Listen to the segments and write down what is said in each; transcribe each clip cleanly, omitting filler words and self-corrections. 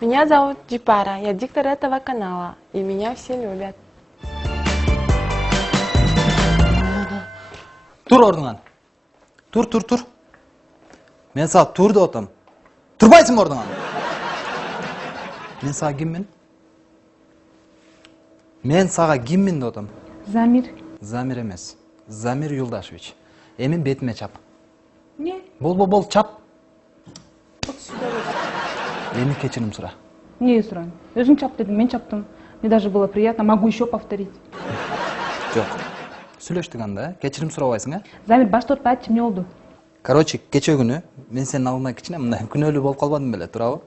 Меня зовут Джипара, я диктор этого канала, и меня все любят. Тур ордыңан. Тур. Мен саға тур деп отам. Турбайсың ордыңан. Мен саға киммин? Мен саға киммин деп отам. Замир. Замир эмес. Замир Юлдашевич. Эми бетиме чап. Не? Бол, чап. Вот сюда вот. Эми кечирим сура. Не, Исран. Өзің чап дедің, мен чаптым. Мне даже было приятно, могу еще повторить. Жок. Сүйлөштүк анда, кечирим сурабайсың, а? Замир, баш тартпай айтчы, эмне болду? Короче, кече күнү мен сенин алдыңда кичине мындай күнөөлүү болуп калбадым беле, туурабы?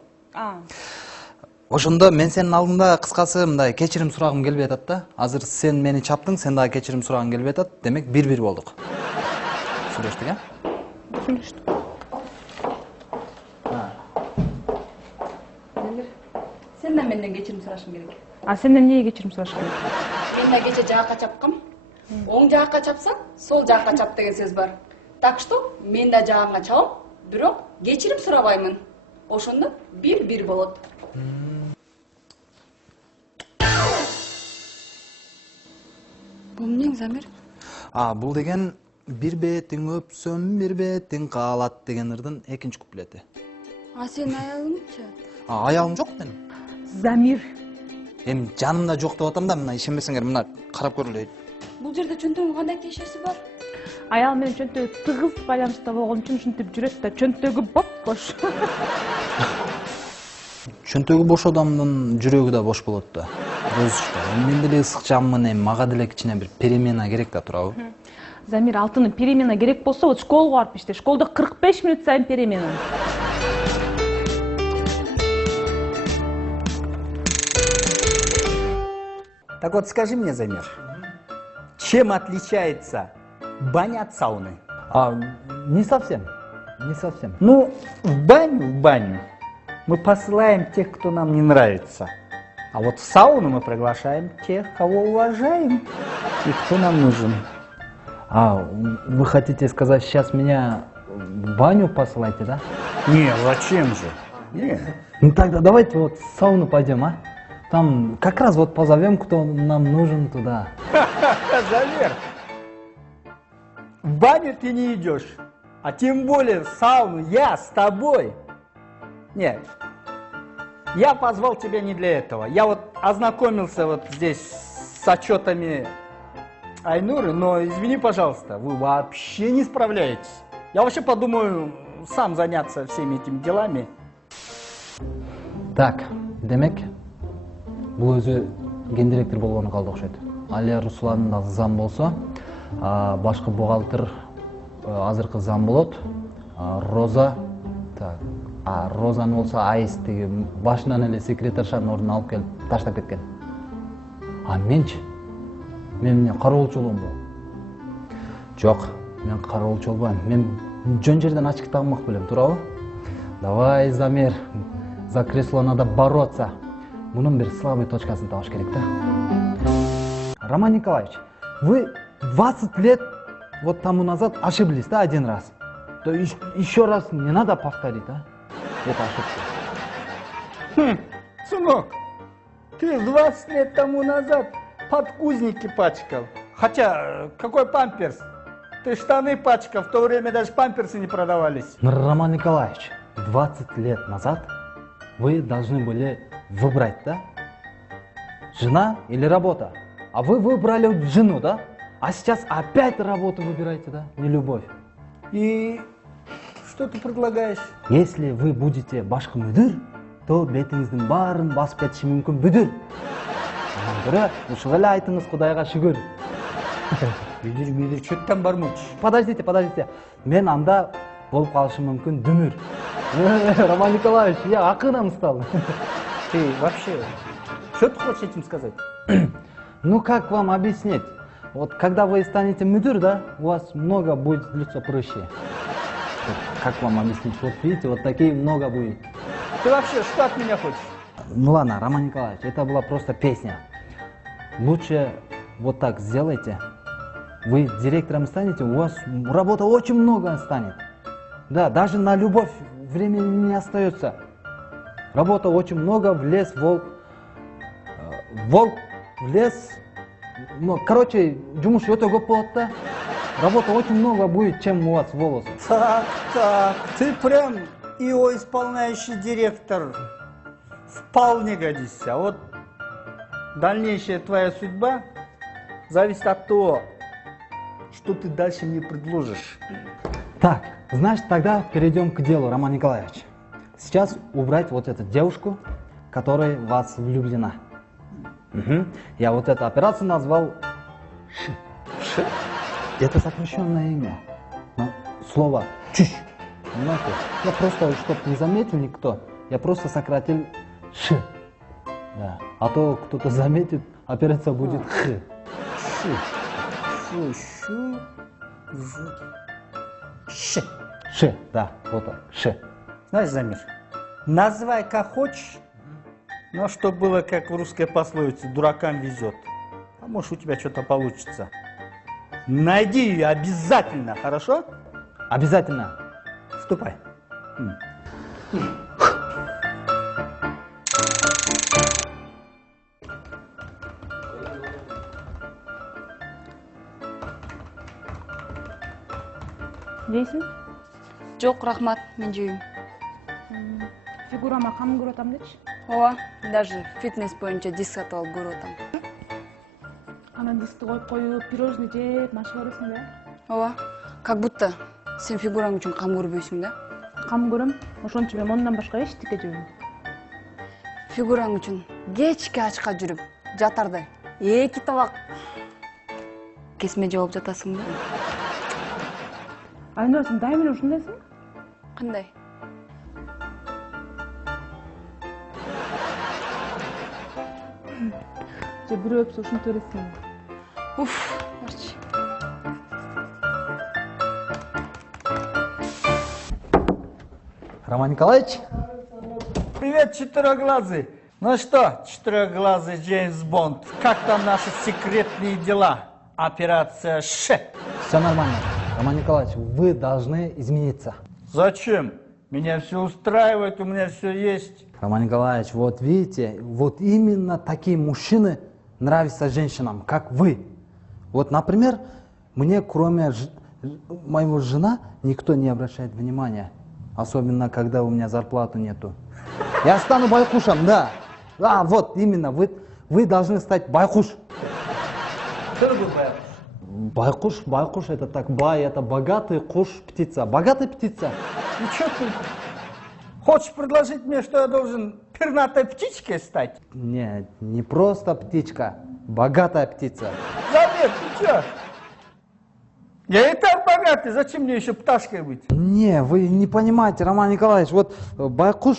Ошондо мен сенин алдыңда кыскасы мындай кечирим сурагым келбей атат да. Азыр сен мени чаптың, сен дагы кечирим сурагың келбей атат. Демек 1-1 болдук. Сүйлөштүк, а? Сүйлөштүк. Замир, сенден менден кечирим сурашым керек. А сенден эмнеге кечирим сураш керек? Мен да кече жаакка чапкам. Оң жаакка чапсаң, сол жаакка чап деген сөз бар. Так что мен да жаагыңа чабам, бирок кечирим сурабаймын. Ошондо 1-1 болот. Бул эмнең, Замир? Бул деген бир бетиң өпсөм, бир бетиң каалат деген ырдын экинчи куплети. Сенин аялыңчы? Аялым жок менин. Замир. Эми жанымда жок деп атам да, мына ишенбесеңер мына карап көрүлөйт. Бул жерде чөнтөгүн кандай тиешеси бар? Аял менен чөнтөгү тыгыз байланышта болгон үчүн ушинтип жүрөт да, чөнтөгү бош. Чөнтөгү бош адамдын жүрөгү да бош болот да. Розочка, мен деле ысык жаммын, эми мага деле кичине бир перемена керек да, туурабы? Замир, алтыны перемена керек болсо, вот школага барып иште. Школда 45 минут сайын перемена. Так вот, скажи мне, Замир, чем отличается баня от сауны? Не совсем. Ну, в баню мы посылаем тех, кто нам не нравится. А вот в сауну мы приглашаем тех, кого уважаем и кто нам нужен. Вы хотите сказать, сейчас меня в баню посылаете, да? Не, зачем же? Не. Ну тогда давайте вот в сауну пойдем, а? Там как раз вот позовем, кто нам нужен туда. Замир, в баню ты не идешь, а тем более в сауну я с тобой. Нет, я позвал тебя не для этого. Я вот ознакомился вот здесь с отчетами Айнуры, но извини, пожалуйста, вы вообще не справляетесь. Я вообще подумаю сам заняться всеми этими делами. Так, демек, бул өзү гендиректор болгону калды окшойт. Алия Русланын да зам болсо, башкы бухгалтер азыркы зам болот. Роза, так, Розаны болсо Аистиги башынан эле секретаршанын ордуна алып келип таштап кеткен. Менчи? Мен эмне кароолчу боломбу? Жок, мен кароолчу болбойм. Мен жөн жерден ачкы тагмак белем, туурабы? Давай, Замир, за кресло надо бороться. Мунун бир слабый точкасын табыш керек да. Роман Николаевич, вы 20 лет вот тому назад ошиблись, да, один раз? То еще раз не надо повторить, а? Это ошибка. Сынок, ты 20 лет тому назад подгузники пачкал. Хотя, какой памперс? Ты штаны пачкал, в то время даже памперсы не продавались. Роман Николаевич, 20 лет назад вы должны были выбрать, да? Жена или работа? А вы выбрали жену, да? А сейчас опять работу выбираете, да? Не любовь. И что ты предлагаешь? Если вы будете башкы мүдүр, то бетиңиздин баарын басып кетиши мүмкүн бүдүр. Анан көрө, ушуга эле айтыңыз Кудайга шүгүр. Бүдүр, чөттөн бармыч. Подождите. Мен анда болуп калышы мүмкүн дүмүр. Роман Николаевич, я акырам стал. Ты вообще, что ты хочешь этим сказать? Ну как вам объяснить? Вот когда вы станете мудыр, да, у вас много будет лицо прыщи. Как вам объяснить? Вот видите, вот такие много будет. Ты вообще что от меня хочешь? Ну ладно, Роман Николаевич, это была просто песня. Лучше вот так сделайте. Вы директором станете, у вас работы очень много станет. Да, даже на любовь времени не остается. Работа очень много, в лес, волк. Волк в лес. Ну, короче, жумуш өтө көп болот да. Работа очень много будет, чем у вас волос. Так, ты прям ИО исполняющий директор. Вполне годишься. А вот дальнейшая твоя судьба зависит от того, что ты дальше мне предложишь. Так, значит, тогда перейдем к делу, Роман Николаевич. Сейчас убрать вот эту девушку, которая в вас влюблена. Мгм. Я вот эту операцию назвал Ш. Ш? Это сокращенное имя. Но слово чш. Понимаете? Я просто, чтобы не заметил никто, я просто сократил Ш. Да. А то кто-то заметит, операция будет Х. Ш. Ш. Да, вот так. Ш. Знаешь, Замир, называй как хочешь, но чтобы было как в русской пословице, дуракам везет. А может у тебя что-то получится. Найди ее обязательно, хорошо? Обязательно. Ступай. жейсиң? Жок, рахмат, мен жейм. Фигурама камын көрүп атам дечи. Ооба, даже фитнес боюнча диск сатып алып көрүп атам. Анан дискти коюп, пирожный жеп, машык бересиң да? Ооба, как будто сен фигураң үчүн кам көрбөйсүң да. Кам көрөм, ошон үчүн мен мондан башка эчтеке жебейм. Фигураң үчүн кечке ачка жүрүп, жатарда 2 табак кесме жооп жатасың да. Айнура, сен дайым эле ушундайсың? Кандай? Же бирөө өпсө ушинте бересиң? Уф, барчы. Роман Николаевич? Привет, четырехглазый. Ну что, четырехглазый Джеймс Бонд, как там наши секретные дела? Операция Ш. Все нормально. Роман Николаевич, вы должны измениться. Зачем? Меня все устраивает, у меня все есть. Роман Николаевич, вот видите, вот именно такие мужчины нравятся женщинам, как вы. Вот, например, мне кроме моего жена никто не обращает внимания. Особенно, когда у меня зарплаты нету. Я стану байкушем, да. А, вот, именно, вы должны стать байкуш. Кто такой байкуш? Байкуш, это так, бай, это богатый куш, птица. Богатая птица. Ну что ты? Хочешь предложить мне, что я должен пернатой птичкой стать? Нет, не просто птичка, богатая птица. Замир, ты что? Я и так богатый, зачем мне еще пташкой быть? Не, вы не понимаете, Роман Николаевич, вот байкуш,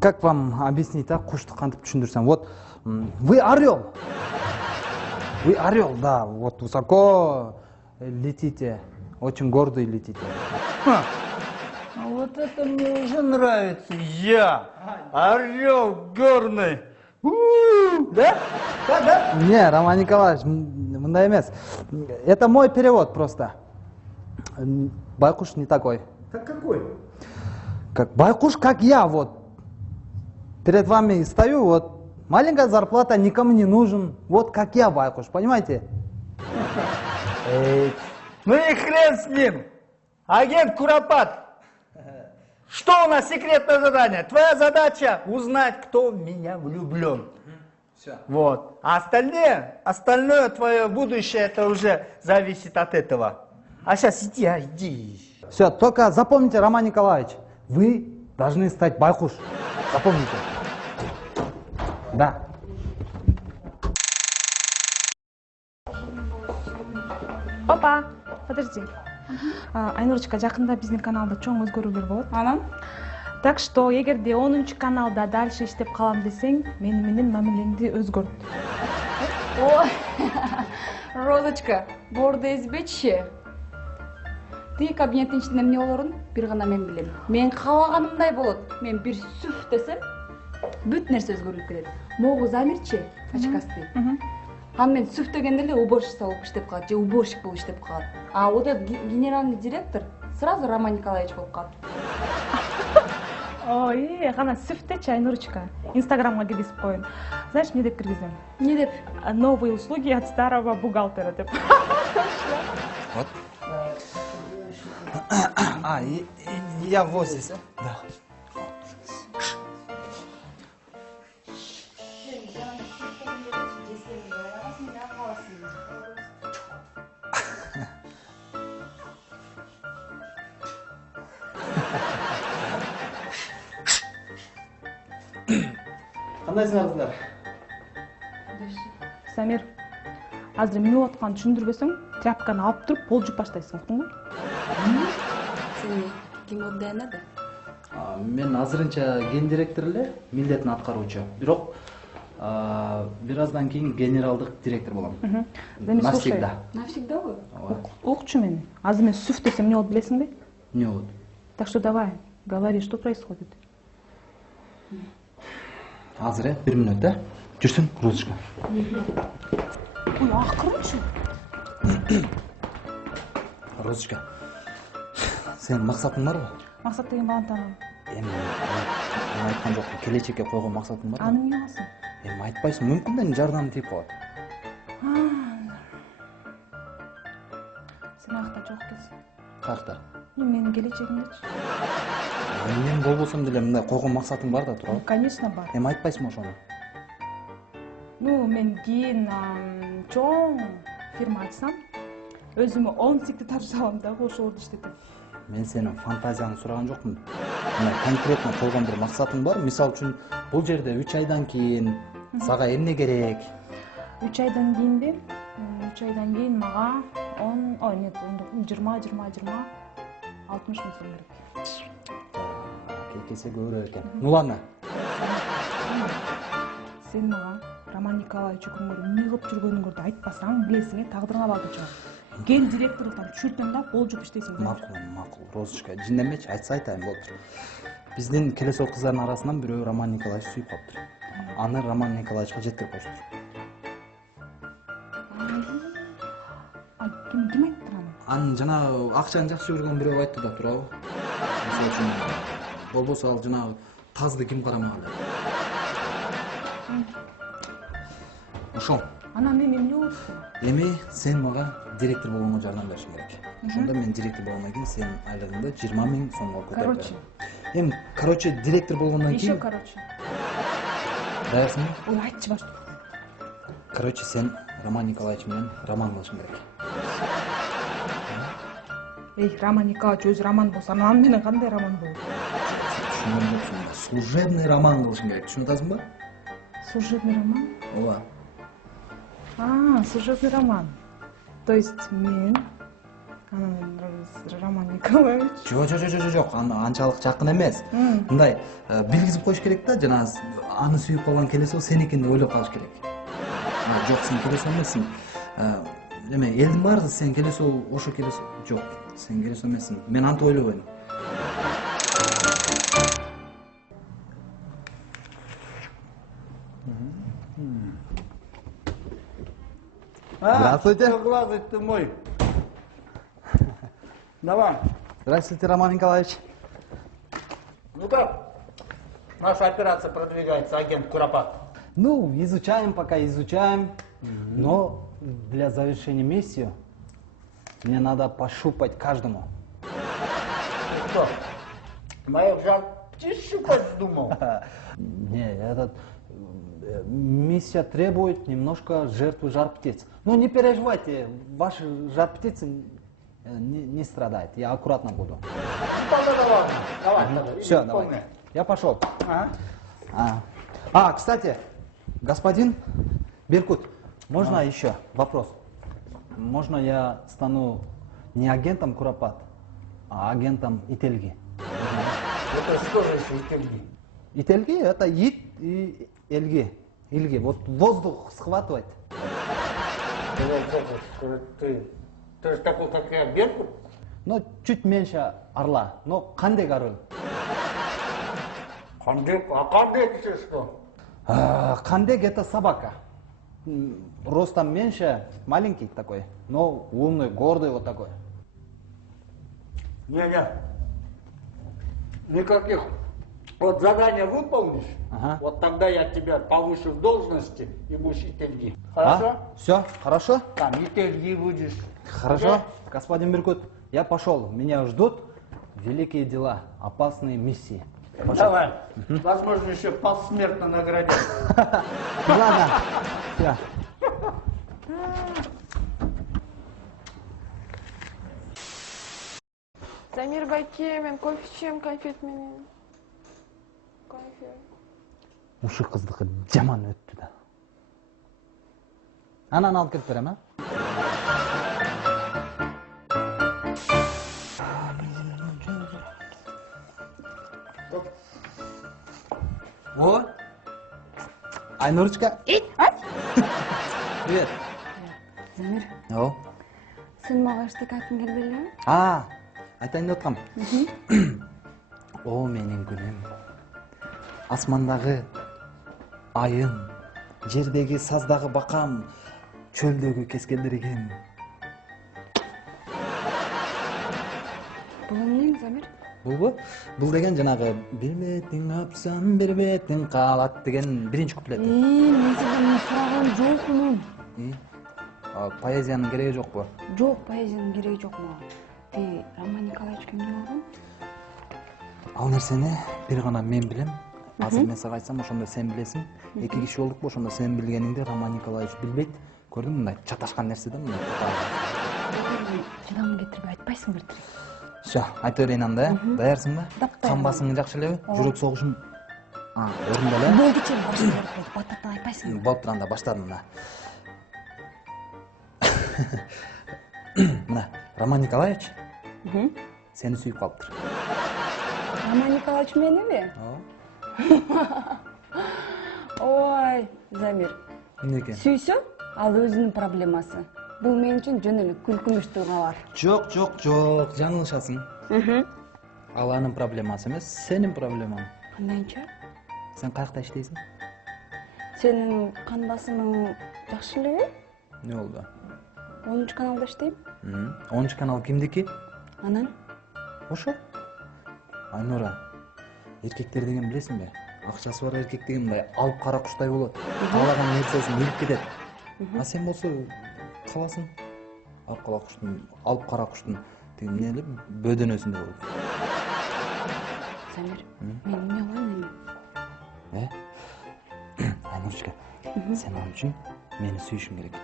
как вам объяснить, а, кушты кантып түшүндүрсөм, вот вы орел. Вы орел, да, вот высоко летите, очень гордо летите. Ха. А вот это мне уже нравится. Я орел горный. Да? Да? Не, Роман Николаевич, мындай эмес. Это мой перевод просто. Байкуш не такой. Так какой? Как байкуш, как я, вот. Перед вами стою, вот. Маленькая зарплата, никому не нужен. Вот как я, байкуш, понимаете? Ну и хрен с ним. Агент Куропат. Что у нас секретное задание? Твоя задача узнать, кто в меня влюблен. Все. Вот. А остальное твое будущее, это уже зависит от этого. А сейчас иди. Все, только запомните, Роман Николаевич, вы должны стать байкуш. Запомните. Да. Опа, подожди. Айнурочка, жакында биздин каналда чоң өзгөрүүлөр болот. Анан? Так что, эгерде 10-каналда дальше иштеп калам десең, менин мамилемди өзгөрт. Ой, Розочка, борду эзбечи. Тиги кабинеттин ичинде эмне болорун бир гана мен билем. Мен каалаганымдай болот. Мен бир сүф десем, бүт нерсе өзгөрүп кетет. Могу Замирчи, очкастый. Аны мен сүф дегенде эле уборщица болуп иштеп калат, же уборщик болуп иштеп калат. А вот этот генеральный директор сразу Роман Николаевич болуп калат. Ой, кана сифтечи, Айнурочка. Инстаграмга киргизип коюн. Знаешь, эмне деп киргизем? Не деп? Новые услуги от старого бухгалтера деп. Вот. Я вот здесь. Да. Кандайсыңардар? Самир, азыр эмне болуп атканын түшүндүрбөсөң, тряпканы алып туруп пол жууп баштайсың, уктуңбу? Сени ким болуп даянады? Мен азырынча ген директор эле, милдетин аткаруучу. Бирок бир аздан кийин генералдык директор болом. Навсегда. Навсегдабы? Укчу мени. Азыр мен сүф десем эмне болот билесиңби? Не вот. Так что давай, говори, что происходит. Азыр 1 минут, да? Жүрсүң, Розочка. Ой, акырынчы. Розочка. Сен максатың барбы? Максат деген баланы таанам. Эми мен айткан жокмун, келечекке койгон максатың барбы? Аны эмне кыласың? Эми айтпайсың, мүмкүн менин жардамым тийип калат. Сен акта жок экенсиң. Каякта? Менин келечегимдечи. Мен болбосом деле мындай койгон максатың бар да, туурабы? Конечно бар. Эми айтпайсыңбы ошону? Ну, мен кийин чоң фирма ачсам, өзүмө 10 сикти тартып алам да, ошолорду иштетем. Мен сенин фантазияңды сураган жокмун. Мына конкретно койгон бир максатың бар? Мисалы үчүн, бул жерде 3 айдан кийин сага эмне керек? 3 айдан кийинби? 3 айдан кийин мага 10, ой, нет, 20, 60 миң сом керек. Кесе көбүрөөк экен. Нулана. Сен мага Роман Николаевич экөөңөр эмне кылып жүргөнүңөрдү айтпасаң, билесиң, тагдырыңа багып чыгат. Ген директордуктан түшүртөм да, пол жууп иштейсиң. Макул, Розочка, жиндемечи, айтса айтайын болуптур. Биздин келесоо кыздардын арасынан бирөө Роман Николаевич сүйүп калыптыр. Аны Роман Николаевичке жеткирип коюштур. Ким айттыр аны? Анын жана акчаны жакшы көргөн бирөө айтты да, туурабы? Мисалы үчүн, болбосо ал жана тазды ким карамаган? Ошол. Анан мен эмне болот? Эми сен мага директор болгонго жардам беришиң керек. Ошондо мен директор болгондон кийин сенин айлыгыңды 20 миң сомго көтөрүп берем. Короче, директор болгондон кийин. Еще короче. Даярсыңбы? Ой, айтчы баштап. Короче, сен Роман Николаевич менен роман кылышың керек. Эй, Роман Николаевич өзү роман болсо, анан менен кандай роман болот? Түшүнгөн жоксуң. Служебный роман кылышың керек. Түшүнүп атасыңбы? Служебный роман? Ооба. Служебный роман. То есть мен Роман Николаевич. Жок, анчалык жакын эмес. Мындай билгизип коюш керек да, жана аны сүйүп калган келесоо сеники деп ойлоп калыш керек. Жок, сен келесоо эмессиң. Эме, элдин баары сен келесоо, ошо келесоо. Жок, сен келесоо эмессиң. Мен антип ойлобойм. Здравствуйте. Глазый ты мой. Давай. Здравствуйте, Роман Николаевич. Ну как? Наша операция продвигается, агент Куропат. Ну, изучаем пока, изучаем. Но для завершения миссии мне надо пощупать каждому. Ты что, моих жар птиц щупать вздумал? Не, миссия требует немножко жертвы жар птиц. Но не переживайте, ваши жар птицы не страдают. Я аккуратно буду. Ну тогда давай. Все, давай. Я пошел. Кстати, господин Беркут, можно еще вопрос? Можно я стану не агентом Куропат, а агентом Ителги? Это что же еще Ителги? Ителги — это ит и эльги. Ильги. Вот воздух схватывать. Ты же такой, как я, Беркут? Ну, чуть меньше орла, но кандек орел. Кандек? А кандек это что? Кандек — это собака. Ростом меньше, маленький такой, но умный, гордый вот такой. Не-не, никаких Вот задание выполнишь, Ага. вот тогда я тебя повышу в должности и будешь ителги. Хорошо? Все, хорошо? Там ителги будешь. Хорошо. Господин Беркут, я пошел. Меня ждут великие дела, опасные миссии. Пошел. Давай. Возможно, еще посмертно наградят. Ладно. Все. Замир байке, мен кофе ішем, конфет менен. Кофе. Ушы қыздықы жаман өтті да. Ананы алып келіп берем, а? О! Айнурочка. Привет. Замир, О. сен мага эчтеке айткың келбейби? Айтайын деп аткам. О, менин күнүм. Асмандагы айым, жердеги саздагы бакам, чөлдөгү кескендиригим. Бул эмне, Замир? Бул деген жанагы бир бетиң апсам, бир бетиң калат деген биринчи куплет. Мен сенден сураган жокмун. Поэзиянын кереги жокпу? Жок, поэзиянын кереги жок мага. Ти Роман Николаевич кимдин алган? Ал нерсени бир гана мен билем. Азыр мен сага айтсам, ошондо сен билесиң. Эки киши болдукпу, ошондо сен билгениңди Роман Николаевич билбейт. Көрдүңбү мындай чаташкан нерсе да мындай. Жылам кетирбей айтпайсыңбыр тирек. Все, айта берейин анда, даярсың ба? Даптай. Кан басыңың жакшы элеби? Жүрөк согушуң орунда эле? Болду чен башка баттан айтпайсыңбы? Болуп тур, анда баштадым мына. Мына Роман Николаевич сени сүйүп калыптыр. Роман Николаевич мениби? Ой, Замир. Эмнеке? Сүйсөм, ал өзүнүн проблемасы. Бул мен үчүн жөн эле күлкүмүштүү кабар. Жок, жаңылышасың. Ал анын проблемасы эмес, сенин проблемаң. Кандайча? Сен каякта иштейсиң? Сенин кан басымың жакшы элеби? Не болду? 10 каналда иштейм. 10 канал кимдики? Анан Ошо. Айнура, эркектер деген билесиңби? Акчасы бар эркек деген мындай алып кара куштай болот. Каалаган нерсесин илип кетет. А сен болсо каласың. Алып кара куштун тиги эмне эле бөдөнөсүндө болот. Замир, мен эмне кылайын эми? Айнурочка, сен ал үчүн мени сүйүшүң керек.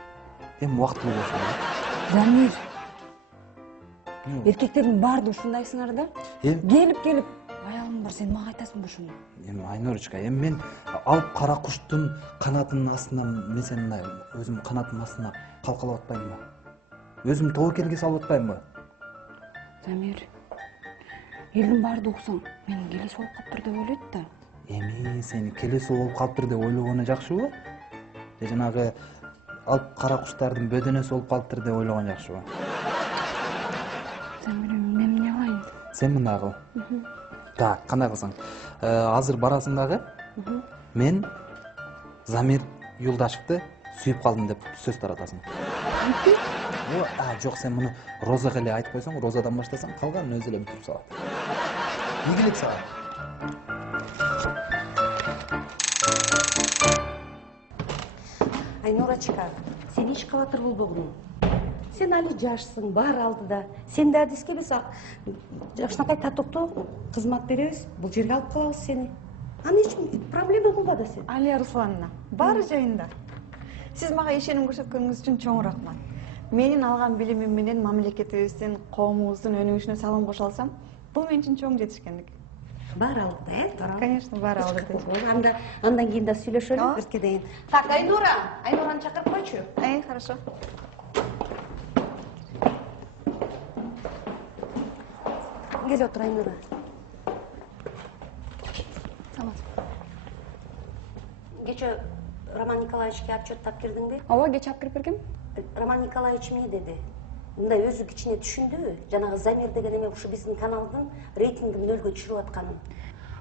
Эми убактылуу болсун. Замир, эркектердин баардыгы ушундайсыңар да? Келип аялым бар, сен мага айтасың ушуну. Эми Айнурочка, эми мен алып кара куштун канатынын астынан мен сени мындай өзүм канатымдын астына калкалап атпаймынбы? Өзүм тобокелге салып атпаймынбы? Замир, элдин баардыгы уксаң, менин келеси болуп калыптыр деп ойлойт да. Эми сени келеси болуп калыптыр деп ойлогону жакшыбы? Же жанагы алып кара куштардын бөдөнөсү болуп калыптыр деп ойлогон жакшыбы? Замир, мен эмне кылайын? Сен мындай кыл. Так, кандай кылсаң? Азыр барасың дагы. Мен Замир Юлдашевди сүйүп калдым деп сөз таратасың. Жок, сен муну Розага эле айтып койсоң, Розадан баштасаң, калганын өзү эле бүтүрүп салат. Ийгилик сага. Айнурочка, сен иш кабатыр болбогуң. Сен али жашсың, бар алдыда. Сен да адиске эмес, жакшынакай татуктуу кызмат беребиз. Бул жерге алып калабыз сени. Аны эч проблема кылба да сен. Алия Руслановна, баары жайында. Сиз мага ишеним көрсөткөнүңүз үчүн чоң рахмат. Менин алган билимим менен мамлекетибиздин, коомубуздун өнүгүшүнө салым кошо алсам, бул мен үчүн чоң жетишкендик. Бар алдыда, Конечно, бар алдыда. Андан кийин да сүйлөшөлү бирке дейин. Так, Айнураны чакырып койчу. Хорошо. Кел отур, Айнура. Кече Роман Николаевичке отчет тапкырдыңбы? Ооба, кече алып кирип бергем. Роман Николаевич эмне деди? Мындай өзү кичине түшүндүбү? Жанагы Замир деген эме ушу биздин каналдын рейтингин нөлгө түшүрүп атканын.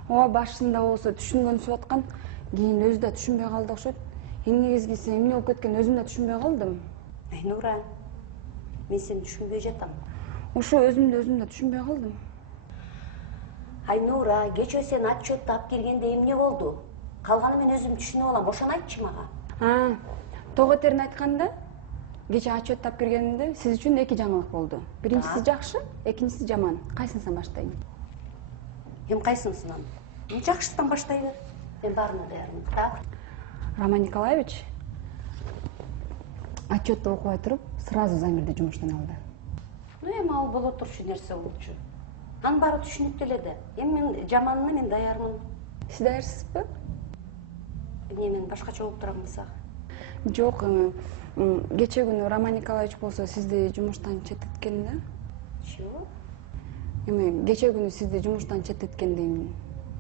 Ооба, башында болсо түшүнгөнсүп аткан, кийин өзү да түшүнбөй калды окшойт. Эң негизгиси эмне болуп кеткен өзүм да түшүнбөй калдым. Айнура, мен сени түшүнбөй жатам. Ошо өзүм да түшүнбөй калдым. Айнура, кечээ сен отчетты алып келгенде эмне болду? Калганы мен өзүм түшүнүп алам, ошону айтчы мага. Тоготерин айтканда, кечээ отчет тап киргенинде сиз үчүн эки жаңылык болду. Биринчиси жакшы, экинчиси жаман. Кайсындан баштайын? Эми кайсынысынан? Жакшысынан баштай бер. Мен баарына даярмын. Так. Роман Николаевич отчетты окубай туруп, сразу Замирди жумуштан алды. Эми ал боло турчу нерсе болчу. Анын баары түшүнүктүү эле да. Эми мен жаманына мен даярмын. Сиз даярсызбы? Эмне мен башкача болуп турамын сага? Жок, кечээ күнү Роман Николаевич болсо сизди жумуштан четтеткен да. Чего? Эми кечээ күнү сизди жумуштан четтеткен дейм,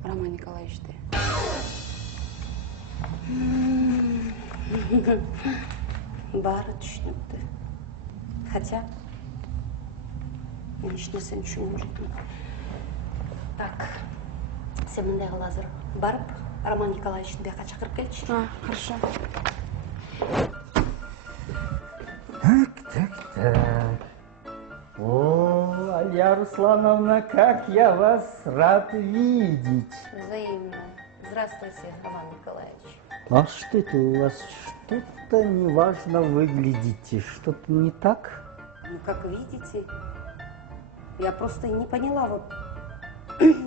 Роман Николаевичти. Баары түшүнүктүү. Хотя мен эч нерсени түшүнгөн жокмун. Так. Сен мындай кыл азыр. Барып, Роман Николаевичти бияка чакырып келчи. Хорошо. Так. О, Алия Руслановна, как я вас рад видеть. Взаимно. Здравствуйте, Роман Николаевич. А что это у вас? Что-то неважно выглядите. Что-то не так? Ну, как видите, я просто не поняла вот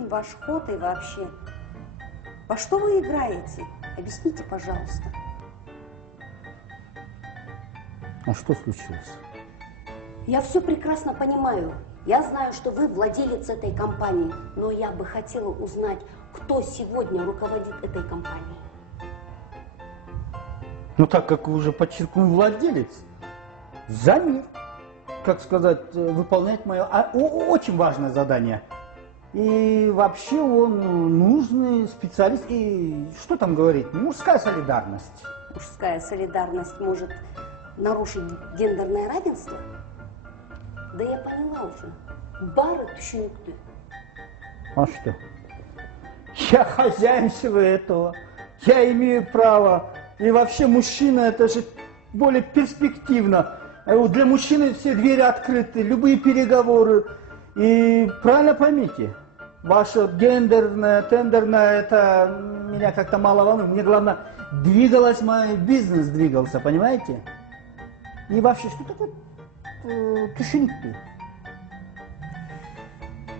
ваш ход и вообще. Во что вы играете? Объясните, пожалуйста. А что случилось? Я все прекрасно понимаю. Я знаю, что вы владелец этой компании, но я бы хотела узнать, кто сегодня руководит этой компанией. Ну, так как вы уже подчеркнул владелец, Замир, как сказать, выполняет мое очень важное задание. И вообще он нужный специалист. И что там говорить? Мужская солидарность. Мужская солидарность может нарушить гендерное равенство? Да я поняла уже. Бары түшүнүктүү. А что? Я хозяин всего этого. Я имею право. И вообще мужчина это же более перспективно. Для мужчины все двери открыты, любые переговоры. И правильно поймите, ваше гендерное, тендерное, это меня как-то мало волнует. Мне главное, двигалась мой бизнес, двигался, понимаете? И вообще, что такое түшүнүктүү?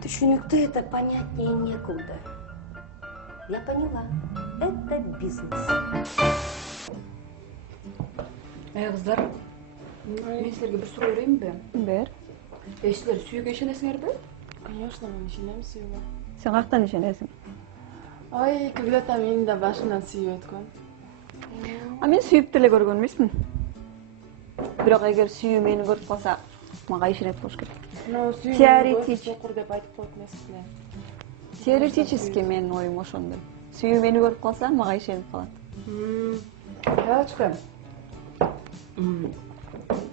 Түшүнүктүү это понятнее некуда. Я поняла. Это бизнес. Кыздар, мен силерге бир суроо берейинби? Бер. Силер сүйүүгө ишенесиңерби? Конечно, мен ишенем сүйүүгө. Сен каяктан ишенесиң? Ой, когда-то менин да башымдан сүйүү өткөн. А мен сүйүп деле көргөн эмесмин. Бирок эгер сүйүү мени көрүп калса, мага ишенет болуш керек. Ну, сүйүү Теоретически. соқур деп айтып коет эмеспи? Теоретически менин оюм ошондой. Сүйүү мени көрүп калса, мага ишенип калат. Галочка.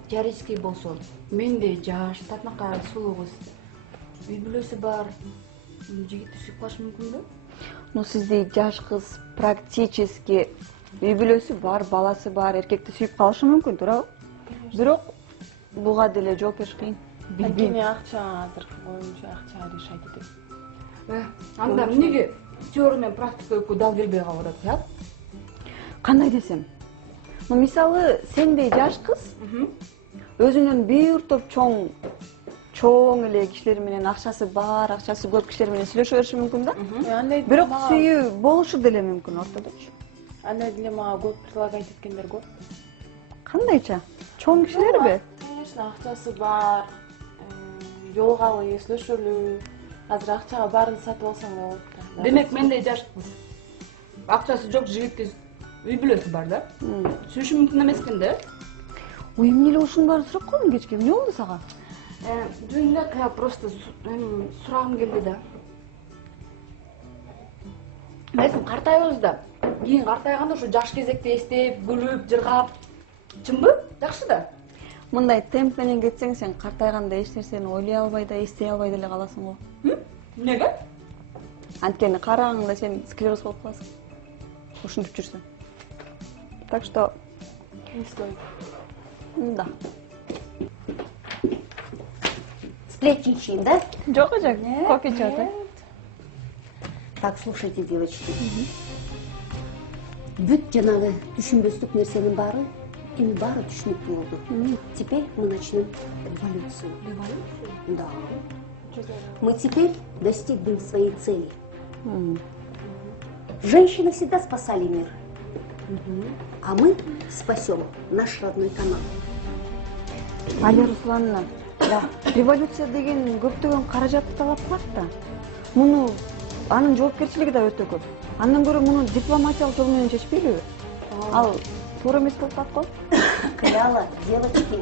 Теоретически болсо, менде жаш, татынакай, сулуу кыз. Үй бүлөсү бар. Жигитти сүйүп калышы мүмкүнбү? Ну, сизди жаш кыз практически үй бүлөсү бар, баласы бар, эркекти сүйүп калышы мүмкүн, туурабы? Бирок буга деле жооп бериш кыйын. Анткени акча азыр боюнча акча решать этет. Анда эмнеге теория менен практика экөө дал келбей калып атат, я? Кандай десем? Ну, мисалы, сендей жаш кыз өзүнөн бир топ чоң эле кишилер менен, акчасы бар, акчасы көп кишилер менен сүйлөшө бериши мүмкүн да. Бирок сүйүү болушу деле мүмкүн ортодочу. Андай деле мага көп предлагать эткендер көп. Кандайча? Чоң кишилерби? Конечно, акчасы бар, жолугалы, сүйлөшөлүү. Азыр акчага баарын сатып алсаң да болот да. Демек мендей жаш кыз. Акчасы жок жигитти үй бүлөсү бар да. Сүйүшү мүмкүн эмес экен да. Ой, эмне эле ушунун баарын сурап калдың кечке? Эмне болду сага? Жөн эле кая просто сурагым келди да. Эмесин картайбыз да. Кийин картайганда ушу жаш кезекти эстеп, күлүп, жыргап, чынбы? Жакшы да. Мындай темп менен кетсең, сен картайганда эч нерсени ойлой албай да, эстей албай деле каласың го. Эмнеге? Анткени караганда сен склероз болуп каласың. Ушинтип жүрсөң. Так что Не стоит. да. Сплетничаем, да? Жок, жок. Кофе чат. Так, слушайте, девочки. Бүт жанагы түшүнбөстүк нерсенин баары эми баары түшүнүктүү болду. Теперь мы начнем революцию. Революцию? Да. Мы теперь достигнем своей цели. Женщины всегда спасали мир. А мы спасем наш родной канал. Алия Руслановна, да, революция деген көптөгөн каражатты талап кылат да. Муну анын жоопкерчилиги да өтө көп. Андан көрө муну дипломатиялык жол менен чечпейлиби? Ал туура эмес болуп калат го? Кыяла, девочки,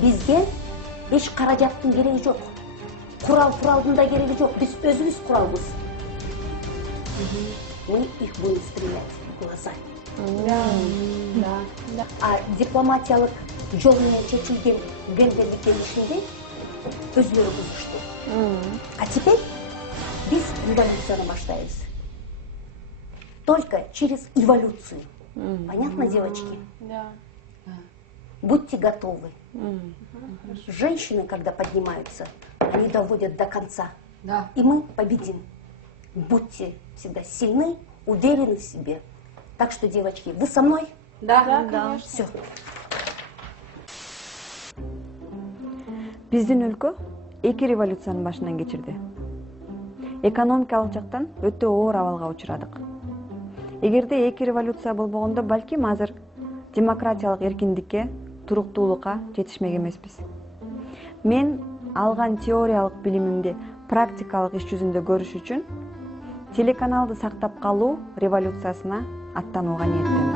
бизге эч каражаттын кереги жок. Куралдын да кереги жок. Биз өзүбүз куралбыз. Мы их будем стрелять в глаза. Да. А дипломатиялык жол менен чечилген гендерликтин ишинде өзүлөрү бузушту. А теперь biz революцияны баштайбыз. Только через эволюцию. Понятно, девочки? Да. Будьте готовы. Женщины, когда поднимаются, они доводят до конца. Да. И мы победим. Будьте всегда сильны, уверены в себе. Так что, девочки, вы со мной? Да. Конечно. Все. Биздин өлкө эки революциянын башынан кечирди. Экономикалык жактан өтө оор абалга учурадык. Эгерде эки революция болбогондо, балким азыр демократиялык эркиндикке, туруктуулукка жетишмек эмеспиз. Мен алган теориялык билимимди практикалык иш жүзүндө көрүш үчүн телеканалды сактап калуу революциясына аттанууга ниеттенdim.